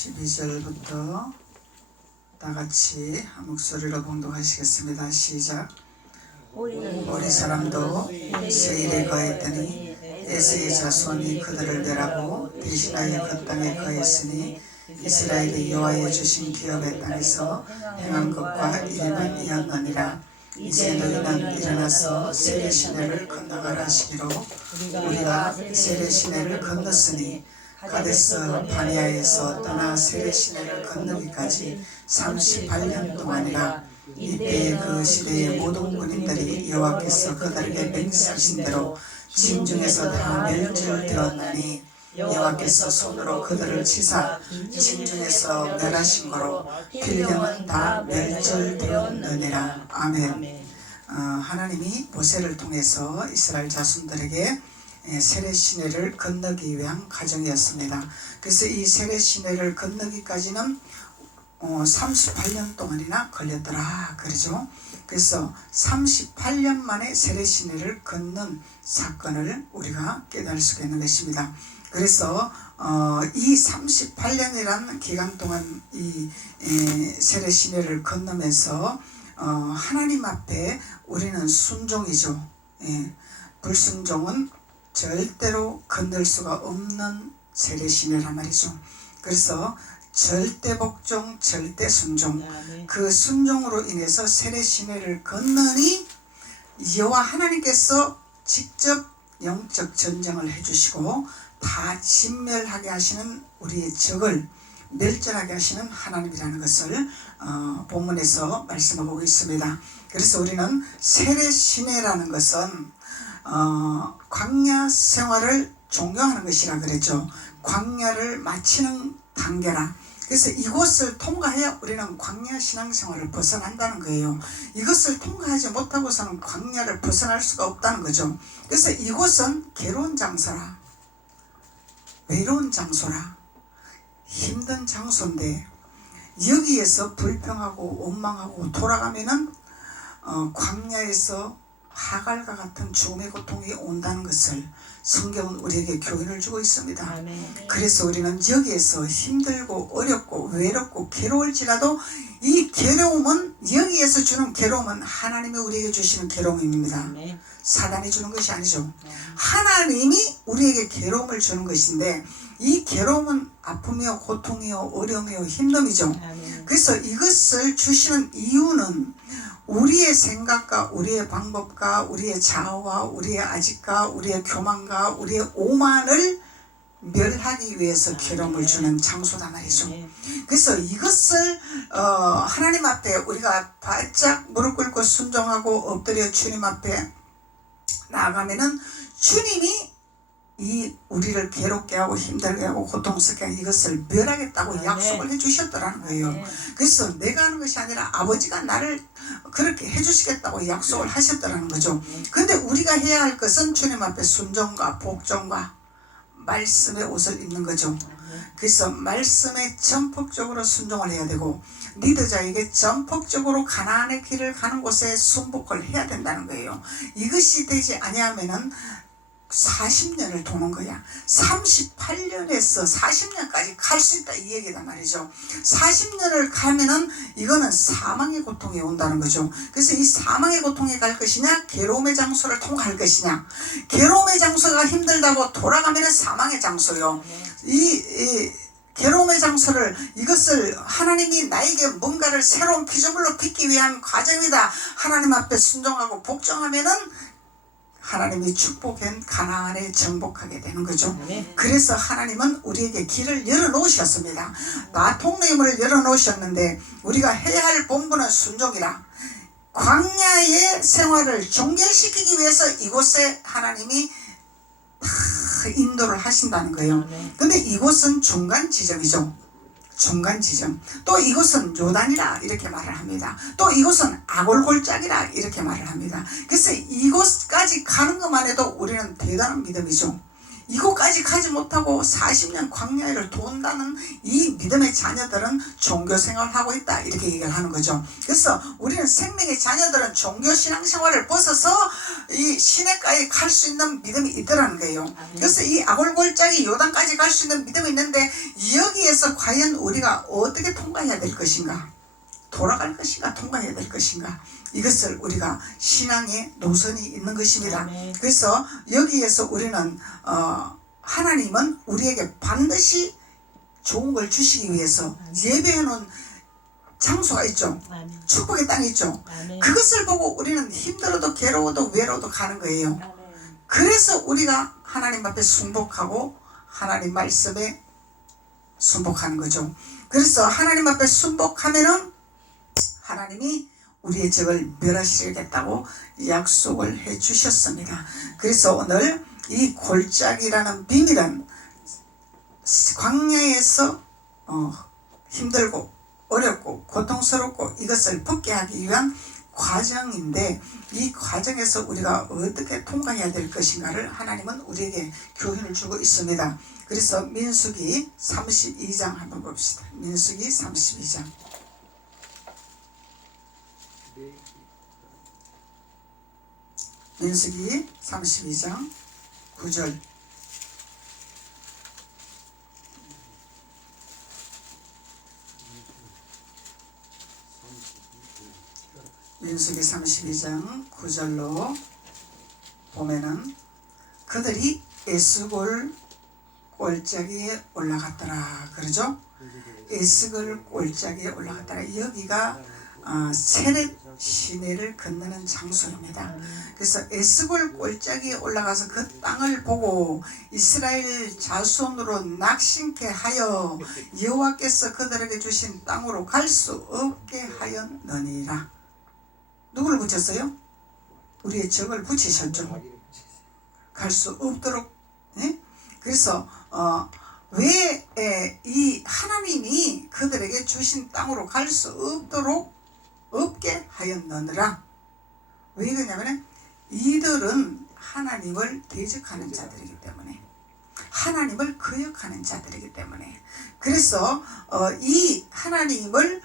12절부터 다 같이 한 목소리로 봉독하시겠습니다. 시작. 우리 사람도 세일에 거했더니 에서의 자손이 그들을 멸하고 대신하여 그 땅에 거했으니 이스라엘이 여호와의 주신 기업의 땅에서 행한 것과 일반이었느니라. 이제 너희는 일어나서 세례 시내를 건너가라 하시기로 우리가 세례 시내를 건넜으니 가데스 바네아에서 떠나 세례 시내를 건너기까지 38년 동안이라. 이때 그 시대의 모든 군인들이 여호와께서 그들에게 맹세하신 대로 진 중에서 다 멸절되었나니 여호와께서 손으로 그들을 치사 진 중에서 멸하신 거로 필경은 다 멸절되었느니라. 아멘. 하나님이 모세를 통해서 이스라엘 자손들에게 세례 시내를 건너기 위한 과정이었습니다. 그래서 이 세례 시내를 건너기까지는 38년 동안이나 걸렸더라 그러죠. 그래서 38년 만에 세례 시내를 건넌 사건을 우리가 깨달을 수가 있는 것입니다. 그래서 이 38년이라는 기간 동안 이 세례 시내를 건너면서 하나님 앞에 우리는 순종이죠. 불순종은 절대로 건널 수가 없는 세례 시내란 말이죠. 그래서 절대 복종, 절대 순종, 그 순종으로 인해서 세례 시내를 건너니 여호와 하나님께서 직접 영적 전쟁을 해주시고 다 진멸하게 하시는 우리의 적을 멸절하게 하시는 하나님이라는 것을 본문에서 말씀하고 있습니다. 그래서 우리는 세례 시내라는 것은 광야 생활을 종료하는 것이라 그랬죠. 광야를 마치는 단계라. 그래서 이곳을 통과해야 우리는 광야 신앙생활을 벗어난다는 거예요. 이것을 통과하지 못하고서는 광야를 벗어날 수가 없다는 거죠. 그래서 이곳은 괴로운 장소라, 외로운 장소라, 힘든 장소인데 여기에서 불평하고 원망하고 돌아가면은 광야에서 하갈과 같은 죽음의 고통이 온다는 것을 성경은 우리에게 교훈을 주고 있습니다. 아멘. 그래서 우리는 여기에서 힘들고 어렵고 외롭고 괴로울지라도 이 괴로움은, 여기에서 주는 괴로움은 하나님이 우리에게 주시는 괴로움입니다. 아멘. 사단이 주는 것이 아니죠. 하나님이 우리에게 괴로움을 주는 것인데 이 괴로움은 아픔이요 고통이요 어려움이요 힘듦이죠. 아멘. 그래서 이것을 주시는 이유는 우리의 생각과 우리의 방법과 우리의 자아와 우리의 아직과 우리의 교만과 우리의 오만을 멸하기 위해서 괴로움을 주는 장소단 말이죠. 그래서 이것을 하나님 앞에 우리가 바짝 무릎 꿇고 순종하고 엎드려 주님 앞에 나아가면은 주님이 이 우리를 괴롭게 하고 힘들게 하고 고통스럽게 하고 이것을 멸하겠다고 약속을 해주셨더라는 거예요. 그래서 내가 하는 것이 아니라 아버지가 나를 그렇게 해주시겠다고 약속을 하셨더라는 거죠. 근데 우리가 해야 할 것은 주님 앞에 순종과 복종과 말씀의 옷을 입는 거죠. 그래서 말씀에 전폭적으로 순종을 해야 되고 리더자에게 전폭적으로 가나안의 길을 가는 곳에 순복을 해야 된다는 거예요. 이것이 되지 아니하면은 40년을 도는 거야. 38년에서 40년까지 갈 수 있다 이 얘기단 말이죠. 40년을 가면은 이거는 사망의 고통이 온다는 거죠. 그래서 이 사망의 고통에 갈 것이냐 괴로움의 장소를 통과할 것이냐. 괴로움의 장소가 힘들다고 돌아가면은 사망의 장소요. 이 괴로움의 장소를, 이것을 하나님이 나에게 뭔가를 새로운 피조물로 빚기 위한 과정이다. 하나님 앞에 순종하고 복종하면은 하나님이 축복한 가나안에 정복하게 되는 거죠. 그래서 하나님은 우리에게 길을 열어놓으셨습니다. 통로의 열어놓으셨는데 우리가 해야 할 본분은 순종이라. 광야의 생활을 종결시키기 위해서 이곳에 하나님이 인도를 하신다는 거예요. 근데 이곳은 중간 지점이죠. 중간 지점. 또 이곳은 요단이라 이렇게 말을 합니다. 또 이곳은 아골골짝이라 이렇게 말을 합니다. 그래서 이곳까지 가는 것만 해도 우리는 대단한 믿음이죠. 이곳까지 가지 못하고 40년 광야를 돈다는 이 믿음의 자녀들은 종교생활을 하고 있다 이렇게 얘기를 하는 거죠. 그래서 우리는 생명의 자녀들은 종교신앙생활을 벗어서 이 시내가에 갈 수 있는 믿음이 있더라는 거예요. 그래서 이 아골골짜기 요단까지 갈 수 있는 믿음이 있는데 여기에서 과연 우리가 어떻게 통과해야 될 것인가, 돌아갈 것인가, 통과해야 될 것인가, 이것을 우리가 신앙의 노선이 있는 것입니다. 그래서 여기에서 우리는 하나님은 우리에게 반드시 좋은 걸 주시기 위해서 예배해 놓은 장소가 있죠. 축복의 땅이 있죠. 그것을 보고 우리는 힘들어도 괴로워도 외로워도 가는 거예요. 그래서 우리가 하나님 앞에 순복하고 하나님 말씀에 순복하는 거죠. 그래서 하나님 앞에 순복하면은 하나님이 우리의 적을 멸하시겠다고 약속을 해 주셨습니다. 그래서 오늘 이 골짜기라는 비밀은 광야에서 힘들고 어렵고 고통스럽고 이것을 벗게 하기 위한 과정인데, 이 과정에서 우리가 어떻게 통과해야 될 것인가를 하나님은 우리에게 교훈을 주고 있습니다. 그래서 민수기 32장 한번 봅시다. 민수기 32장. 민수기 32장 9절. 민수기 32장 9절로 보면은 그들이 에스골 골짜기에 올라갔더라 그러죠. 에스골 골짜기에 올라갔더라. 여기가 세렛 시내를 건너는 장소입니다. 그래서 에스골 골짜기에 올라가서 그 땅을 보고 이스라엘 자손으로 낙심케 하여 여호와께서 그들에게 주신 땅으로 갈 수 없게 하였느니라. 누구를 붙였어요? 우리의 적을 붙이셨죠. 갈 수 없도록. 네? 그래서 왜 이 하나님이 그들에게 주신 땅으로 갈 수 없도록 없게 하였느니라. 왜 그러냐면 이들은 하나님을 대적하는 자들이기 때문에, 하나님을 거역하는 자들이기 때문에. 그래서 이 하나님을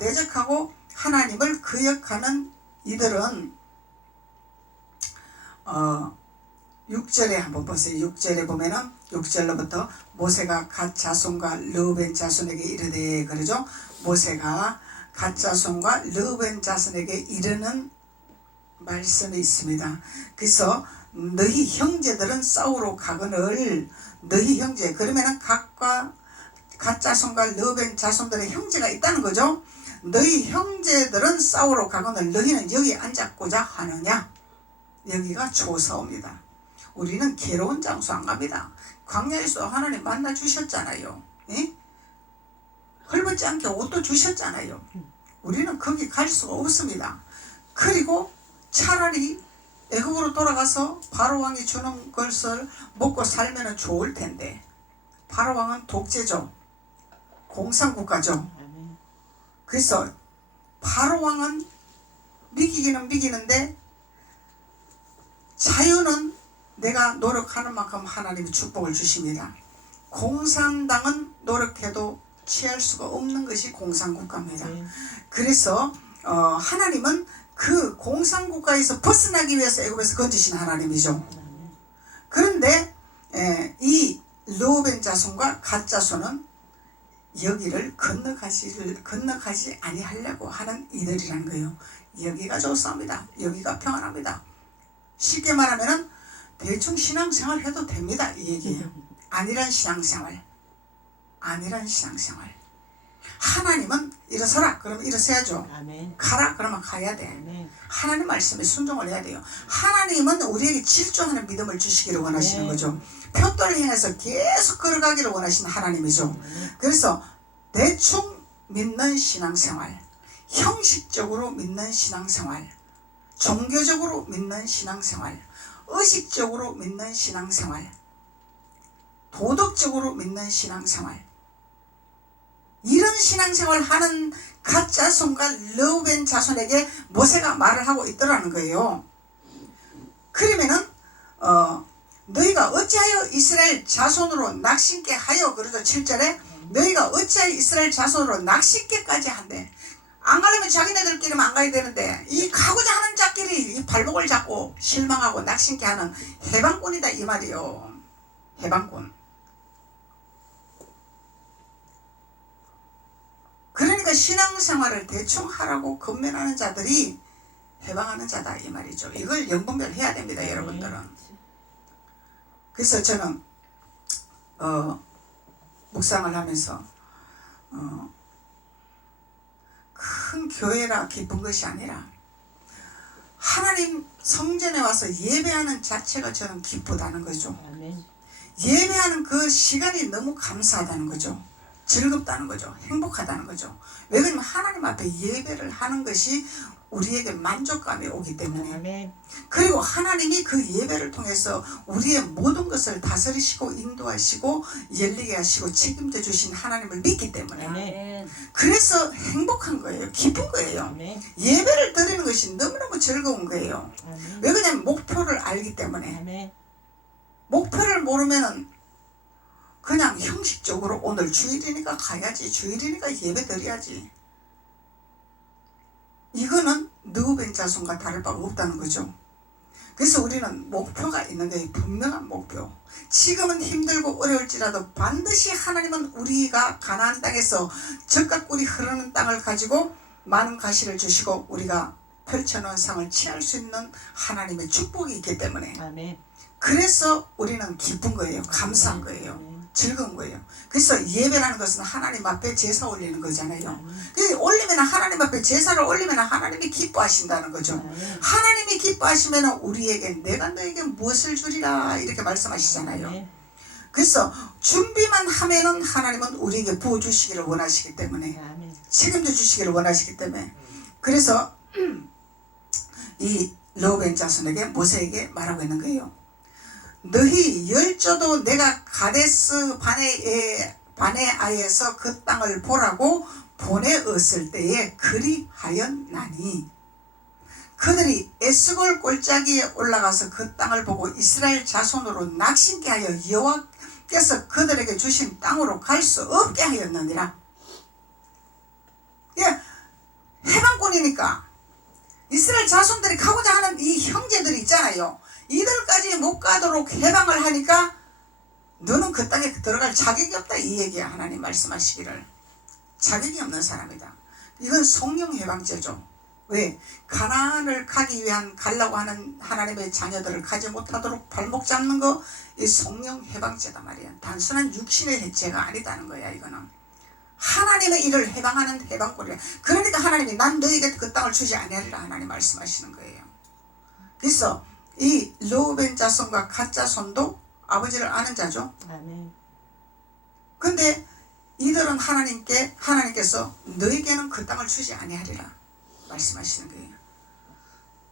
대적하고 하나님을 거역하는 이들은 6절에 한번 보세요. 6절에 보면은 6절로부터 모세가 갓 자손과 르우벤 자손에게 이르되 그러죠. 모세가 갓 자손과 르우벤 자손에게 이르는 말씀이 있습니다. 그래서 너희 형제들은 싸우러 가거늘, 너희 형제, 그러면은 갓과 갓 자손과 르우벤 자손들의 형제가 있다는 거죠. 너희 형제들은 싸우러 가거늘 너희는 여기 앉았고자 하느냐. 여기가 조사옵니다. 우리는 괴로운 장소 안 갑니다. 광야에서 하나님 만나 주셨잖아요. 예? 헐벗지 않게 옷도 주셨잖아요. 우리는 거기 갈 수가 없습니다. 그리고 차라리 애굽으로 돌아가서 바로왕이 주는 것을 먹고 살면 좋을 텐데, 바로왕은 독재죠. 공산국가죠. 그래서 바로왕은 미기기는 미기는데 자유는 내가 노력하는 만큼 하나님이 축복을 주십니다. 공산당은 노력해도 취할 수가 없는 것이 공산국가입니다. 그래서 하나님은 그 공산국가에서 벗어나기 위해서 애굽에서 건지신 하나님이죠. 그런데 이 르우벤 자손과 갓 자손은 여기를 건너가지 아니하려고 하는 이들이라는 거예요. 여기가 좋습니다. 여기가 평안합니다. 쉽게 말하면은 대충 신앙생활 해도 됩니다 이 얘기예요. 아니란 신앙생활, 아니란 신앙생활. 하나님은 일어서라 그러면 일어서야죠. 아멘. 가라 그러면 가야 돼. 아멘. 하나님 말씀에 순종을 해야 돼요. 하나님은 우리에게 질주하는 믿음을 주시기를 원하시는 거죠. 표떨 행해서 계속 걸어가기를 원하시는 하나님이죠. 그래서 대충 믿는 신앙생활, 형식적으로 믿는 신앙생활, 종교적으로 믿는 신앙생활, 의식적으로 믿는 신앙생활, 도덕적으로 믿는 신앙생활, 이런 신앙생활을 하는 갓 자손과 르우벤 자손에게 모세가 말을 하고 있더라는 거예요. 그러면은 너희가 어찌하여 이스라엘 자손으로 낙심케 하여, 그러죠. 7절에 너희가 어찌하여 이스라엘 자손으로 낙심케까지 한대. 안 가려면 자기네들끼리만 안 가야 되는데 이 가고자 하는 자끼리 이 발목을 잡고 실망하고 낙심케 하는 해방꾼이다 이 말이요. 해방꾼. 그러니까 신앙생활을 대충 하라고 건면하는 자들이 해방하는 자다 이 말이죠. 이걸 영분별 해야 됩니다 여러분들은. 그래서 저는 묵상을 하면서 큰 교회라 기쁜 것이 아니라 하나님 성전에 와서 예배하는 자체가 저는 기쁘다는 거죠. 예배하는 그 시간이 너무 감사하다는 거죠. 즐겁다는 거죠. 행복하다는 거죠. 왜 그러냐면 하나님 앞에 예배를 하는 것이 우리에게 만족감이 오기 때문에. 그리고 하나님이 그 예배를 통해서 우리의 모든 것을 다스리시고 인도하시고 열리게 하시고 책임져 주신 하나님을 믿기 때문에. 그래서 행복한 거예요. 기쁜 거예요. 예배를 드리는 것이 너무너무 즐거운 거예요. 왜 그러냐면 목표를 알기 때문에. 목표를 모르면은 그냥 형식적으로 오늘 주일이니까 가야지, 주일이니까 예배 드려야지. 이거는 느우벤 자손과 다를 바가 없다는 거죠. 그래서 우리는 목표가 있는 거예요. 분명한 목표. 지금은 힘들고 어려울지라도 반드시 하나님은 우리가 가나안 땅에서 젖과 꿀이 흐르는 땅을 가지고 많은 가시를 주시고 우리가 펼쳐놓은 상을 취할 수 있는 하나님의 축복이 있기 때문에. 그래서 우리는 기쁜 거예요. 감사한 거예요. 즐거운 거예요. 그래서 예배라는 것은 하나님 앞에 제사 올리는 거잖아요. 올리면 하나님 앞에 제사를 올리면 하나님이 기뻐하신다는 거죠. 하나님이 기뻐하시면 우리에게 내가 너에게 무엇을 주리라 이렇게 말씀하시잖아요. 그래서 준비만 하면은 하나님은 우리에게 부어주시기를 원하시기 때문에, 책임져 주시기를 원하시기 때문에. 그래서 이 르우벤 자손에게 모세에게 말하고 있는 거예요. 너희 열조도 내가 가데스 바네아에서 그 땅을 보라고 보내었을 때에 그리하였나니 그들이 에스골 골짜기에 올라가서 그 땅을 보고 이스라엘 자손으로 낙심케 하여 여호와께서 그들에게 주신 땅으로 갈 수 없게 하였느니라. 예, 해방권이니까 이스라엘 자손들이 가고자 하는 이 형제들이 있잖아요. 이들까지 못 가도록 해방을 하니까 너는 그 땅에 들어갈 자격이 없다 이 얘기야. 하나님 말씀하시기를 자격이 없는 사람이다. 이건 성령 해방죄죠. 왜? 가나안을 가기 위한 가려고 하는 하나님의 자녀들을 가지 못하도록 발목 잡는 거, 이 성령 해방죄다 말이야. 단순한 육신의 해체가 아니다는 거야. 이거는 하나님의 일을 해방하는 해방권이야. 그러니까 하나님이 난 너에게 그 땅을 주지 아니하리라 하나님 말씀하시는 거예요. 그래서 이 르우벤 자손과 갓 자손도 아버지를 아는 자죠. 근데 이들은 하나님께서 너에게는 그 땅을 주지 아니하리라 말씀하시는 거예요.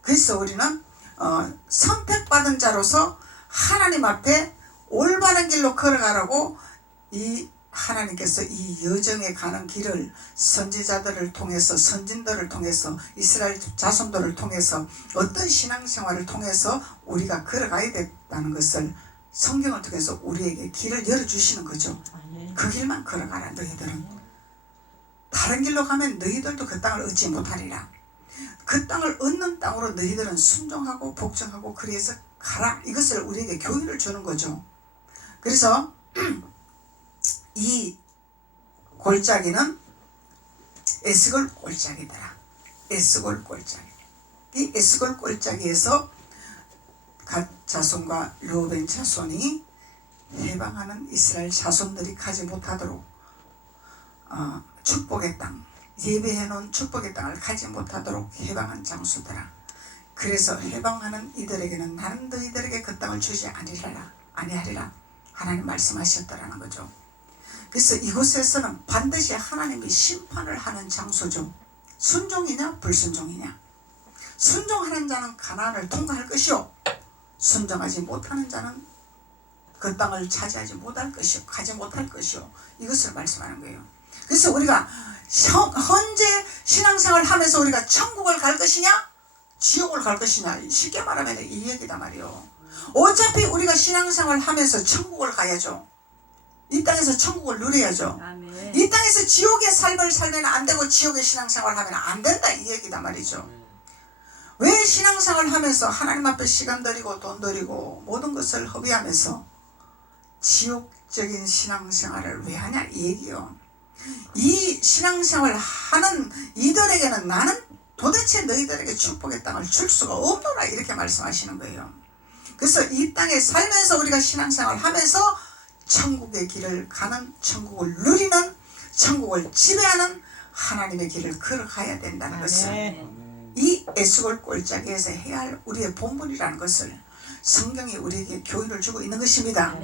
그래서 우리는 선택받은 자로서 하나님 앞에 올바른 길로 걸어가라고 이 하나님께서 이 여정에 가는 길을 선지자들을 통해서, 선진들을 통해서, 이스라엘 자손들을 통해서, 어떤 신앙생활을 통해서 우리가 걸어가야 된다는 것을 성경을 통해서 우리에게 길을 열어주시는 거죠. 그 길만 걸어가라. 너희들은 다른 길로 가면 너희들도 그 땅을 얻지 못하리라. 그 땅을 얻는 땅으로 너희들은 순종하고 복종하고 그래서 가라. 이것을 우리에게 교훈을 주는 거죠. 그래서 이 골짜기는 에스골 골짜기더라. 에스골 골짜기. 이 에스골 골짜기에서 갓 자손과 르우벤 자손이 해방하는 이스라엘 자손들이 가지 못하도록 축복의 땅, 예배해놓은 축복의 땅을 가지 못하도록 해방한 장소더라. 그래서 해방하는 이들에게는 나는 너희들에게 그 땅을 주지 아니하리라 하나님 말씀하셨더라는 거죠. 그래서 이곳에서는 반드시 하나님이 심판을 하는 장소죠. 순종이냐 불순종이냐. 순종하는 자는 가나안을 통과할 것이요, 순종하지 못하는 자는 그 땅을 차지하지 못할 것이요, 가지 못할 것이요, 이것을 말씀하는 거예요. 그래서 우리가 현재 신앙생활을 하면서 우리가 천국을 갈 것이냐 지옥을 갈 것이냐, 쉽게 말하면 이 얘기다 말이요. 어차피 우리가 신앙생활 하면서 천국을 가야죠. 이 땅에서 천국을 누려야죠. 아멘. 이 땅에서 지옥의 삶을 살면 안 되고 지옥의 신앙생활 하면 안 된다 이 얘기다 말이죠. 왜 신앙생활 하면서 하나님 앞에 시간 들이고 돈 들이고 모든 것을 허비하면서 지옥적인 신앙생활을 왜 하냐 이 얘기요. 이 신앙생활 하는 이들에게는 나는 도대체 너희들에게 축복의 땅을 줄 수가 없노라 이렇게 말씀하시는 거예요. 그래서 이 땅에 살면서 우리가 신앙생활 하면서 천국의 길을 가는, 천국을 누리는, 천국을 지배하는 하나님의 길을 걸어가야 된다는 것을, 이 에스골 골짜기에서 해야 할 우리의 본분이라는 것을 성경이 우리에게 교훈을 주고 있는 것입니다.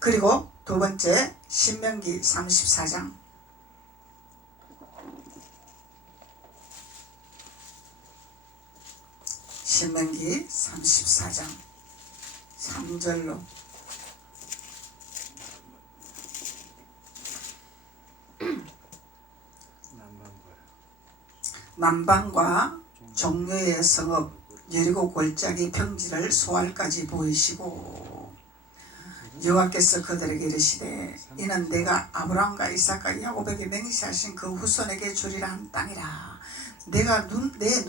그리고 두 번째, 신명기 34장. 신명기 34장 3절로 남방과 종려의 성읍 여리고 골짜기 평지를 소알까지 보이시고 여호와께서 그들에게 이르시되 이는 내가 아브라함과 이삭과 야곱에게 맹세하신 그 후손에게 주리라 한 땅이라. 내가 내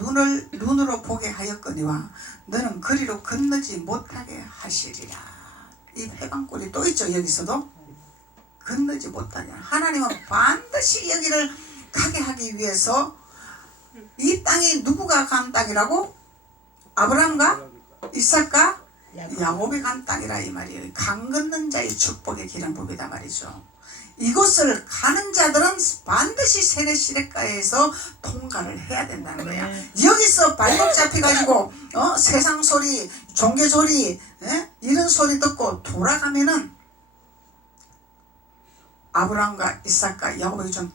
눈으로 보게 하였거니와 너는 그리로 건너지 못하게 하시리라. 이 회방골이 또 있죠. 여기서도 건너지 못하게. 하나님은 반드시 여기를 가게 하기 위해서 이 땅이 누구가 간 땅이라고? 아브라함과 이삭과 야곱이 간 땅이라 이 말이에요. 강 건넌 자의 축복의 길은 법이다 말이죠. 이곳을 가는 자들은 반드시 세례 시냇가에서 통과를 해야 된다는 거야. 여기서 발목 잡혀가지고 세상 소리, 종교 소리, 이런 소리 듣고 돌아가면은 아브라함과 이삭과 야곱에게 준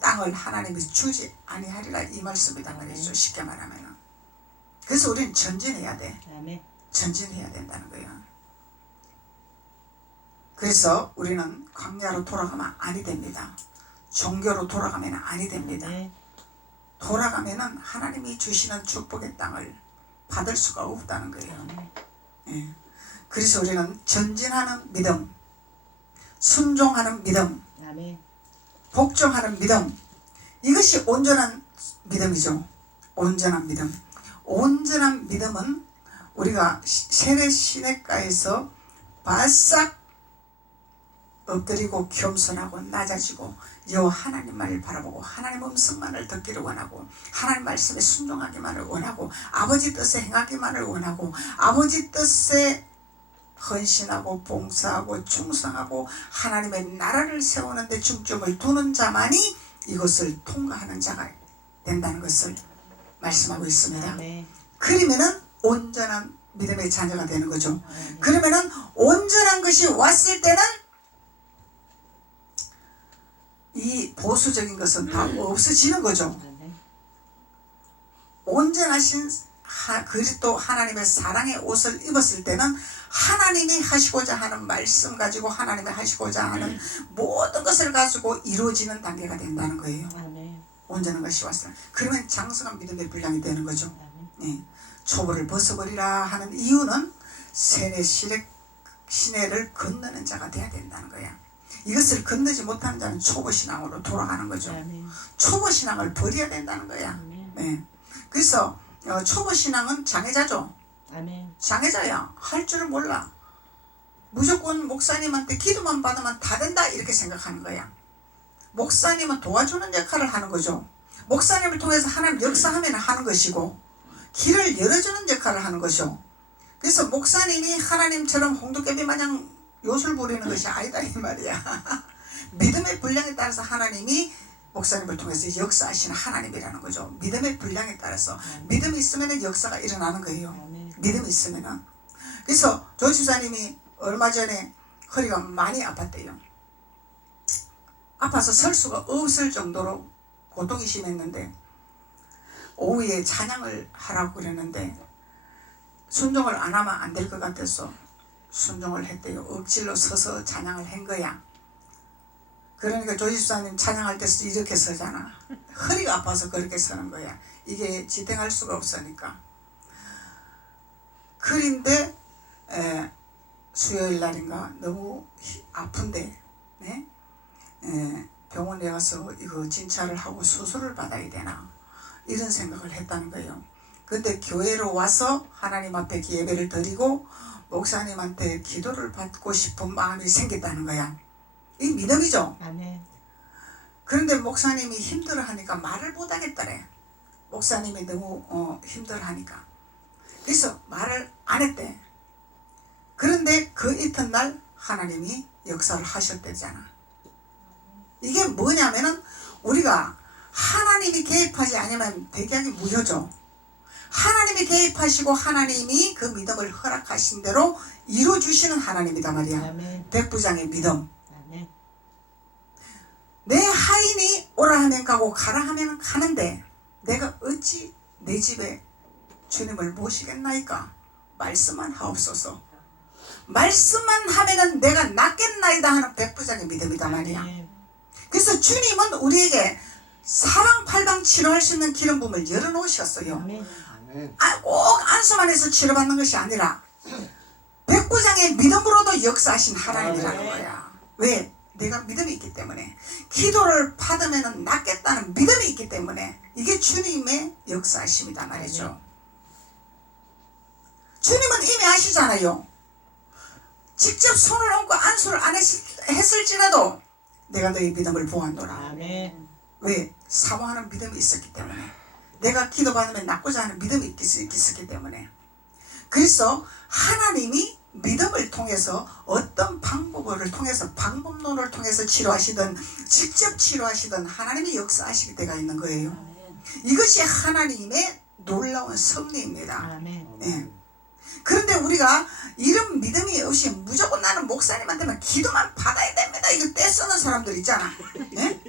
땅을 하나님이 주지 아니하리라 이 말씀이다 말이죠. 쉽게 말하면은. 그래서 우리는 전진해야 돼. 전진해야 된다는 거예요. 그래서 우리는 광야로 돌아가면 아니 됩니다. 종교로 돌아가면 아니 됩니다. 돌아가면은 하나님이 주시는 축복의 땅을 받을 수가 없다는 거예요. 예. 그래서 우리는 전진하는 믿음, 순종하는 믿음, 복종하는 믿음, 이것이 온전한 믿음이죠. 온전한 믿음. 온전한 믿음은 우리가 세례 시냇가에서 바싹 엎드리고 겸손하고 낮아지고 여호와 하나님만을 바라보고 하나님 음성만을 듣기를 원하고 하나님 말씀에 순종하기만을 원하고 아버지 뜻에 행하기만을 원하고 아버지 뜻에 헌신하고 봉사하고 충성하고 하나님의 나라를 세우는 데 중점을 두는 자만이 이것을 통과하는 자가 된다는 것을 말씀하고 있습니다. 그러면은 온전한 믿음의 자녀가 되는 거죠. 그러면은 온전한 것이 왔을 때는 이 보수적인 것은 다 없어지는 거죠. 온전하신 그리스도 하나님의 사랑의 옷을 입었을 때는 하나님이 하시고자 하는 말씀 가지고 하나님이 하시고자 하는 모든 것을 가지고 이루어지는 단계가 된다는 거예요. 온전한 것이 왔어요. 그러면 장성한 믿음의 분량이 되는 거죠. 네. 초보를 벗어버리라 하는 이유는 세례 시내를 건너는 자가 돼야 된다는 거야. 이것을 건너지 못하는 자는 초보신앙으로 돌아가는 거죠. 초보신앙을 버려야 된다는 거야. 네. 그래서 초보신앙은 장애자죠. 장애자야. 할 줄을 몰라. 무조건 목사님한테 기도만 받으면 다 된다 이렇게 생각하는 거야. 목사님은 도와주는 역할을 하는 거죠. 목사님을 통해서 하나님 역사하면 하는 것이고 길을 열어주는 역할을 하는 것이죠. 그래서 목사님이 하나님처럼 홍두깨비 마냥 요술 부리는 것이 아니다 이 말이야. 믿음의 분량에 따라서 하나님이 목사님을 통해서 역사하시는 하나님이라는 거죠. 믿음의 분량에 따라서 믿음이 있으면 역사가 일어나는 거예요. 믿음이 있으면. 그래서 조 집사님이 얼마 전에 허리가 많이 아팠대요. 아파서 설 수가 없을 정도로 고통이 심했는데 오후에 찬양을 하라고 그랬는데 순종을 안 하면 안 될 것 같아서 순종을 했대요. 억지로 서서 찬양을 한 거야. 그러니까 조 집사님 찬양할 때 이렇게 서잖아. 허리가 아파서 그렇게 서는 거야. 이게 지탱할 수가 없으니까. 그런데 수요일 날인가 너무 아픈데 네? 병원에 가서 이거 진찰을 하고 수술을 받아야 되나 이런 생각을 했다는 거예요. 근데 교회로 와서 하나님 앞에 예배를 드리고 목사님한테 기도를 받고 싶은 마음이 생겼다는 거야. 이 믿음이죠. 아멘. 그런데 목사님이 힘들어하니까 말을 못하겠더래. 목사님이 너무 힘들어하니까. 그래서 말을 안 했대. 그런데 그 이튿날 하나님이 역사를 하셨대잖아. 이게 뭐냐면은 우리가 하나님이 개입하지 않으면 백약이 무효죠. 하나님이 개입하시고 하나님이 그 믿음을 허락하신 대로 이루어주시는 하나님이다 말이야. 아멘. 백부장의 믿음. 아멘. 내 하인이 오라 하면 가고 가라 하면 가는데 내가 어찌 내 집에 주님을 모시겠나이까. 말씀만 하옵소서. 말씀만 하면은 내가 낫겠나이다 하는 백부장의 믿음이다 말이야. 아멘. 그래서 주님은 우리에게 사방팔방 치료할 수 있는 기름 부음을 열어놓으셨어요. 아멘. 꼭 안수만 해서 치료받는 것이 아니라 백부장의 믿음으로도 역사하신 하나님이라는 거야. 왜? 내가 믿음이 있기 때문에. 기도를 받으면 낫겠다는 믿음이 있기 때문에. 이게 주님의 역사하심이다 말이죠. 주님은 이미 아시잖아요. 직접 손을 얹고 안수를 안 했을지라도 내가 너희 믿음을 보았노라. 아멘. 왜? 사모하는 믿음이 있었기 때문에. 내가 기도받으면 낫고자 하는 믿음이 있었기 때문에. 그래서 하나님이 믿음을 통해서 어떤 방법을 통해서 방법론을 통해서 치료하시든 직접 치료하시든 하나님이 역사하시게 되가 있는 거예요. 이것이 하나님의 놀라운 섭리입니다. 아멘. 예. 그런데 우리가 이런 믿음이 없이 무조건 나는 목사님한테만 기도만 받아야 됩니다. 이거 떼쓰는 사람들 있잖아. 예?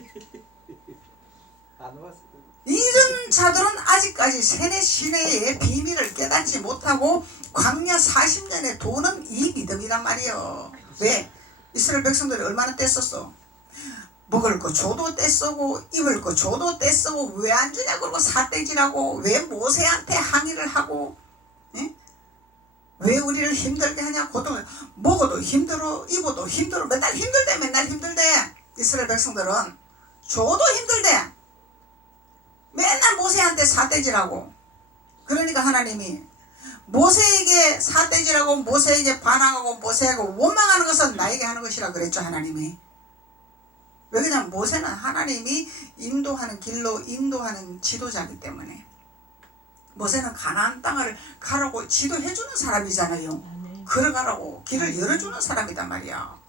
이런 자들은 아직까지 세뇌 시내의 비밀을 깨닫지 못하고 광야 40년에 도는 이 믿음이란 말이에요. 왜? 이스라엘 백성들이 얼마나 떼썼어. 먹을 거 줘도 떼쓰고 입을 거 줘도 떼쓰고 왜 안 주냐 그러고 삿대질하고 왜 모세한테 항의를 하고 예? 왜 우리를 힘들게 하냐. 고통 먹어도 힘들어 입어도 힘들어 맨날 힘들대. 이스라엘 백성들은 줘도 힘들대. 맨날 모세한테 삿대질하고. 그러니까 하나님이 모세에게 삿대질하고 모세에게 반항하고 모세하고 원망하는 것은 나에게 하는 것이라 그랬죠. 하나님이. 왜 그냥 모세는 하나님이 인도하는 길로 인도하는 지도자이기 때문에. 모세는 가나안 땅을 가라고 지도해주는 사람이잖아요. 아멘. 걸어가라고 길을 열어주는 사람이단 말이야.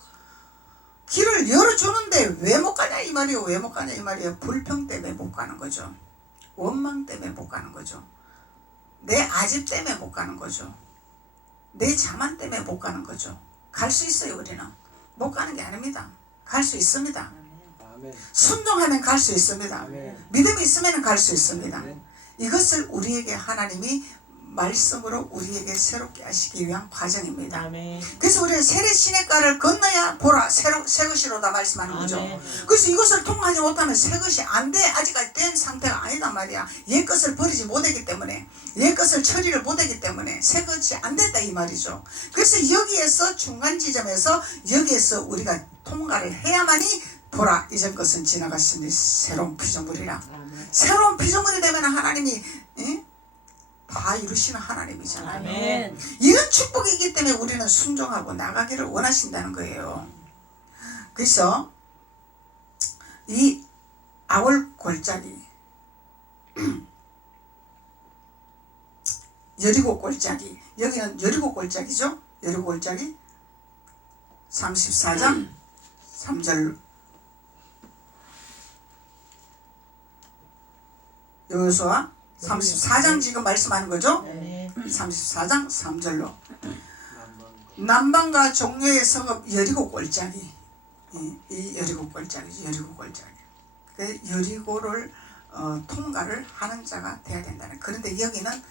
길을 열어주는데 왜 못 가냐 이 말이에요. 왜 못 가냐 이 말이에요. 불평 때문에 못 가는 거죠. 원망 때문에 못 가는 거죠. 내 아집 때문에 못 가는 거죠. 내 자만 때문에 못 가는 거죠. 갈 수 있어요. 우리는 못 가는 게 아닙니다. 갈 수 있습니다. 순종하면 갈 수 있습니다. 믿음이 있으면 갈 수 있습니다. 이것을 우리에게 하나님이 말씀으로 우리에게 새롭게 하시기 위한 과정입니다. 아멘. 그래서 우리는 세례 시냇가를 건너야 보라 새 것이로다 말씀하는 거죠. 아멘. 그래서 이것을 통하지 못하면 새 것이 안 돼. 아직까지 된 상태가 아니단 말이야. 옛 것을 버리지 못하기 때문에 옛 것을 처리를 못하기 때문에 새 것이 안 됐다 이 말이죠. 그래서 여기에서 중간 지점에서 여기에서 우리가 통과를 해야만이 보라 이전 것은 지나갔으니 새로운 피조물이라. 아멘. 새로운 피조물이 되면 하나님이 다 이루시는 하나님이잖아요. 아멘. 이런 축복이기 때문에 우리는 순종하고 나가기를 원하신다는 거예요. 그래서 이 아월 골짜기 여리고 골짜기 여기는 여리고 골짜기죠. 여리고 골짜기 34장 3절 여호수아 34장 지금 말씀하는 거죠. 네. 34장 3절로 남방과 종려의 성읍 여리고 골짜기. 이 여리고 골짜기죠. 여리고 골짜기. 그 여리고를 통과를 하는 자가 돼야 된다는. 그런데 여기는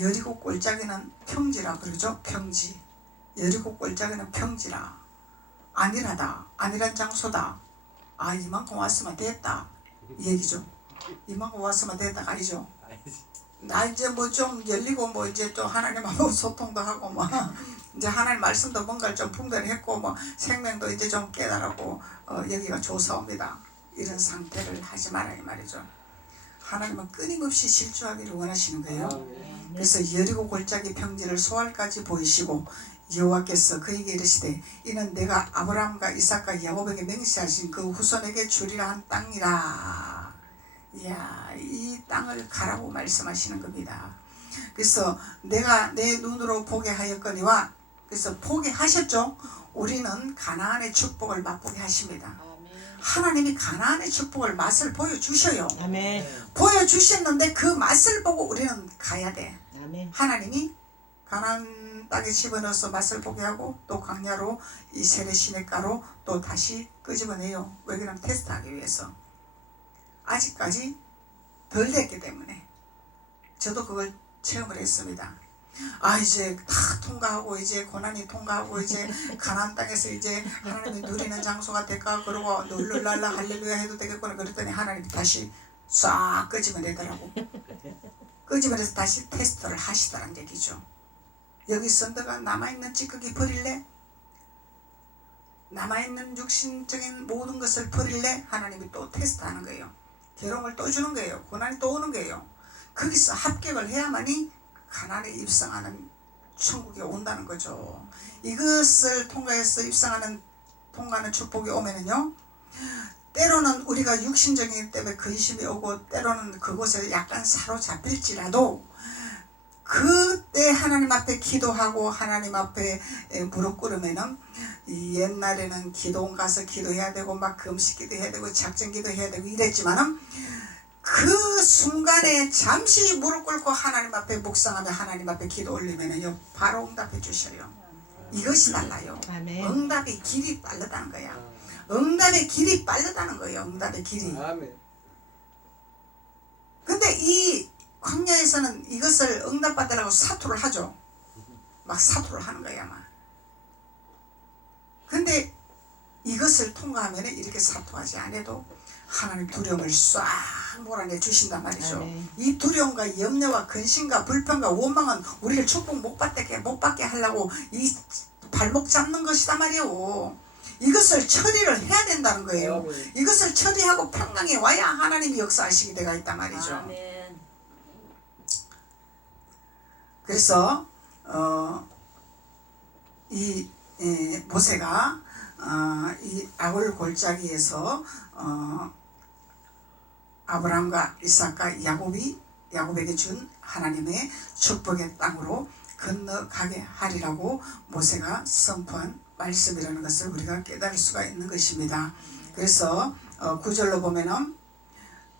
여리고 골짜기는 평지라 그러죠. 평지. 여리고 골짜기는 평지라. 안일하다. 안일한 장소다. 아 이만큼 왔으면 됐다. 이 얘기죠. 이만큼 왔으면 됐다가 아니죠. 나 이제 뭐 좀 열리고 뭐 이제 또 하나님하고 소통도 하고 뭐 이제 하나님 말씀도 뭔가를 좀 분별했고 뭐 생명도 이제 좀 깨달았고 여기가 좋사옵니다. 이런 상태를 하지 말아 이 말이죠. 하나님은 끊임없이 질주하기를 원하시는 거예요. 그래서 여리고 골짜기 평지를 소알까지 보이시고 여호와께서 그에게 이르시되 이는 내가 아브라함과 이삭과 야곱에게 맹세하신 그 후손에게 주리라 한 땅이라. 이야, 이 땅을 가라고 말씀하시는 겁니다. 그래서 내가 내 눈으로 보게 하였거니와, 그래서 보게 하셨죠. 우리는 가나안의 축복을 맛보게 하십니다. 하나님이 가나안의 축복을 맛을 보여주셔요. 아멘. 보여주셨는데 그 맛을 보고 우리는 가야 돼. 아멘. 하나님이 가나안 땅에 집어넣어서 맛을 보게 하고 또 광야로 이 세례 시냇가로 또 다시 끄집어내요. 왜 그러면 테스트하기 위해서. 아직까지 덜 됐기 때문에. 저도 그걸 체험을 했습니다. 아, 이제 다 통과하고 이제 고난이 통과하고 이제 가나안 땅에서 이제 하나님이 누리는 장소가 될까 그러고 룰루랄라 할렐루야 해도 되겠구나 그랬더니 하나님이 다시 싹 끄집어내더라고. 끄집어내서 다시 테스트를 하시더란 얘기죠. 여기서 너가 남아있는 찌꺼기 버릴래? 남아있는 육신적인 모든 것을 버릴래? 하나님이 또 테스트하는 거예요. 괴로움을 또 주는 거예요. 고난이 또 오는 거예요. 거기서 합격을 해야만이 가나안에 입성하는 천국에 온다는 거죠. 이것을 통과해서 통과하는 축복이 오면은요, 때로는 우리가 육신적이기 때문에 근심이 오고 때로는 그곳에 약간 사로잡힐지라도 그때 하나님 앞에 기도하고 하나님 앞에 무릎 꿇으면은 옛날에는 기도원 가서 기도해야 되고 막 금식 기도해야 되고 작정 기도해야 되고 이랬지만은 그 순간에 잠시 무릎 꿇고 하나님 앞에 묵상하며 하나님 앞에 기도 올리면은요 바로 응답해 주셔요. 이것이 달라요. 아멘. 응답의 길이 빠르다는 거야. 응답의 길이 빠르다는 거예요. 응답의 길이. 근데 이 광야에서는 이것을 응답받으라고 사투를 하죠. 막 사투를 하는 거야 막. 근데 이것을 통과하면 이렇게 사투하지 않아도 하나님 두려움을 싹 몰아내 주신단 말이죠. 아멘. 이 두려움과 염려와 근심과 불평과 원망은 우리를 축복 못 받게 하려고 이 발목 잡는 것이다 말이에요. 이것을 처리를 해야 된다는 거예요. 이것을 처리하고 평강에 와야 하나님이 역사하시게 되가 있단 말이죠. 아멘. 그래서 모세가 이 아골 골짜기에서 아브라함과 이삭과 야곱에게 준 하나님의 축복의 땅으로 건너가게 하리라고 모세가 선포한 말씀이라는 것을 우리가 깨달을 수가 있는 것입니다. 그래서 9절로 보면은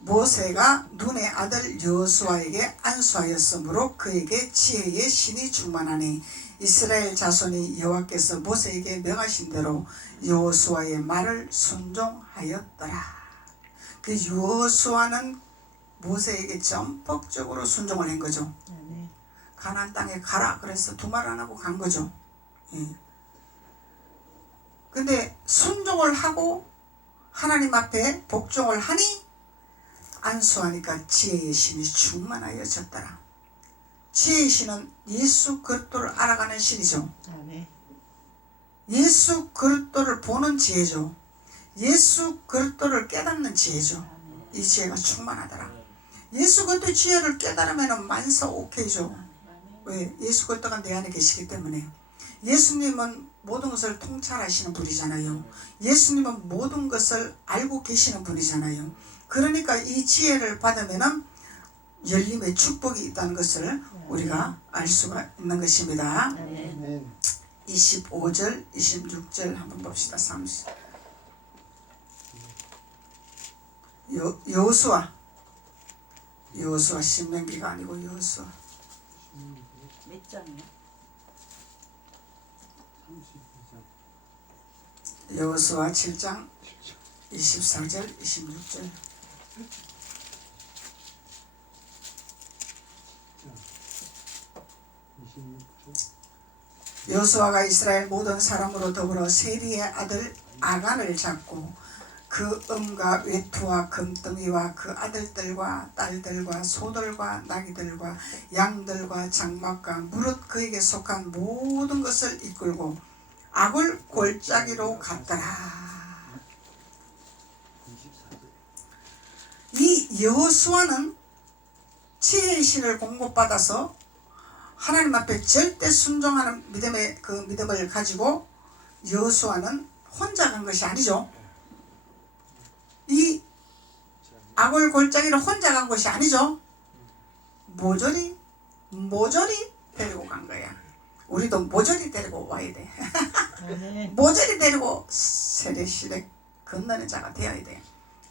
모세가 눈의 아들 여호수아에게 안수하였으므로 그에게 지혜의 신이 충만하니 이스라엘 자손이 여호와께서 모세에게 명하신 대로 여호수아의 말을 순종하였더라. 그 여호수아는 모세에게 전폭적으로 순종을 한 거죠. 아멘. 가나안 땅에 가라 그래서 두말 안 하고 간 거죠. 근데 순종을 하고 하나님 앞에 복종을 하니 안수하니까 지혜의 신이 충만하여졌더라. 지혜의 신은 예수 그리스도를 알아가는 신이죠. 아멘. 예수 그리스도를 보는 지혜죠. 예수 그리스도를 깨닫는 지혜죠. 이 지혜가 충만하더라. 예수 그리스도의 지혜를 깨달으면 만사 오케이죠. 왜? 예수 그리스도가 내 안에 계시기 때문에. 예수님은 모든 것을 통찰하시는 분이잖아요. 예수님은 모든 것을 알고 계시는 분이잖아요. 그러니까 이 지혜를 받으면 열림의 축복이 있다는 것을 우리가 알 수가 있는 것입니다. 25절, 26절 한번 봅시다. 30. 여호수아 신명기가 아니고 여호수아. 몇 장이요? 여호수아 7장 24절, 26절. 여호수아가 이스라엘 모든 사람으로 더불어 세리의 아들 아간을 잡고 그 음과 외투와 금덩이와 그 아들들과 딸들과 소들과 나귀들과 양들과 장막과 무릇 그에게 속한 모든 것을 이끌고 악을 골짜기로 갔더라. 이 여호수아는 지혜의 신을 공급받아서 하나님 앞에 절대 순종하는 믿음의 그 믿음을 가지고 여호수아는 혼자 간 것이 아니죠. 이 악을 골짜기로 혼자 간 것이 아니죠. 모조리 데리고 간 거야. 우리도 모조리 데리고 와야 돼. 모조리 데리고 세례시대 건너는 자가 되어야 돼.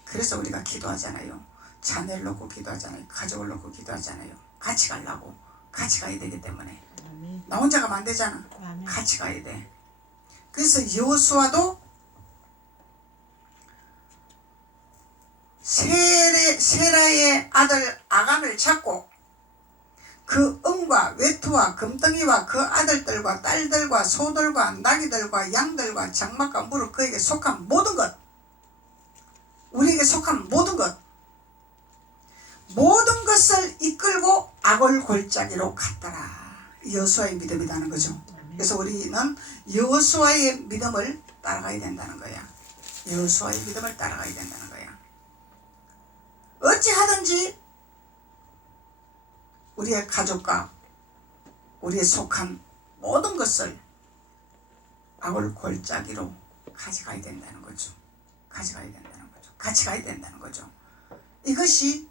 그래서 우리가 기도하잖아요. 자녀를 놓고 기도하잖아요. 가족을 놓고 기도하잖아요. 같이 가려고. 같이 가야 되기 때문에. 나 혼자 가면 안 되잖아. 같이 가야 돼. 그래서 여호수아도 세라의 아들 아간을 잡고 그 음과 외투와 금덩이와 그 아들들과 딸들과 소들과 나귀들과 양들과 장막과 무릇 그에게 속한 모든 것, 우리에게 속한 모든 것을 이끌고 악을 골짜기로 갔더라. 여호수아의 믿음이라는 거죠. 그래서 우리는 여호수아의 믿음을 따라가야 된다는 거야. 여호수아의 믿음을 따라가야 된다는 거야. 어찌하든지 우리의 가족과 우리의 속한 모든 것을 악을 골짜기로 가져가야 된다는 거죠. 가져가야 된다는 거죠. 같이 가야 된다는 거죠. 이것이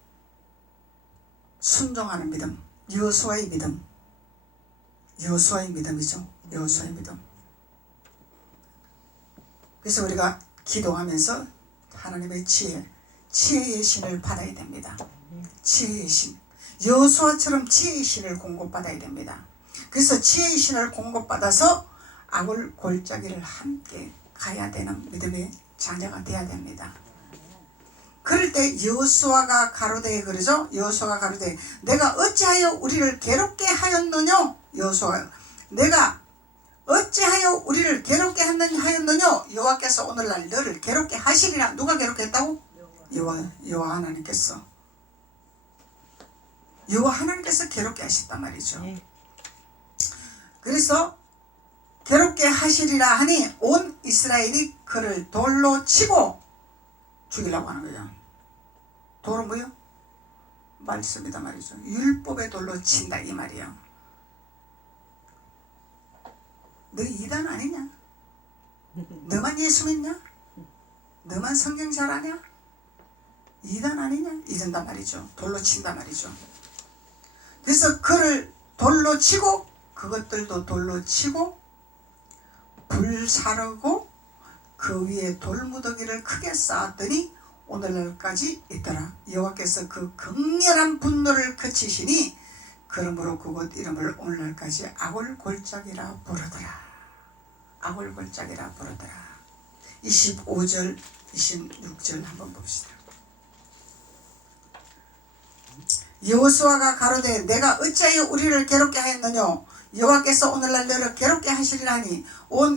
순종하는 믿음, 여호수아의 믿음, 여호수아의 믿음이죠. 여호수아의 믿음. 그래서 우리가 기도하면서 하나님의 지혜의 신을 받아야 됩니다. 지혜의 신. 여호수아처럼 지혜의 신을 공급받아야 됩니다. 그래서 지혜의 신을 공급받아서 악을 골짜기를 함께 가야 되는 믿음의 자녀가 되어야 됩니다. 그럴 때 여호수아가 가로되 그러죠. 여호수아가 가로되 내가 어찌하여 우리를 괴롭게 하였느냐. 여호수아 내가 어찌하여 우리를 괴롭게 하였느냐. 여호와께서 오늘날 너를 괴롭게 하시리라. 누가 괴롭게 했다고? 여호와 하나님께서. 여호와 하나님께서 괴롭게 하셨단 말이죠. 그래서 괴롭게 하시리라 하니 온 이스라엘이 그를 돌로 치고 죽이려고 하는 거예요. 돌은 뭐요? 말씀이다 말이죠. 율법의 돌로 친다 이 말이에요. 너 이단 아니냐? 너만 예수 믿냐? 너만 성경 잘하냐? 이단 아니냐? 이런단 말이죠. 돌로 친다 말이죠. 그래서 그를 돌로 치고 그것들도 돌로 치고 불사르고 그 위에 돌무더기를 크게 쌓았더니 오늘날까지 있더라. 여호와께서 그 극렬한 분노를 그치시니 그러므로 그곳 이름을 오늘날까지 악을 골짜기라 부르더라. 악을 골짜기라 부르더라. 25절 26절 한번 봅시다. 여호수아가 가로되 내가 어찌하여 우리를 괴롭게 하였느냐. 여호와께서 오늘날 너를 괴롭게 하시리라 하니 온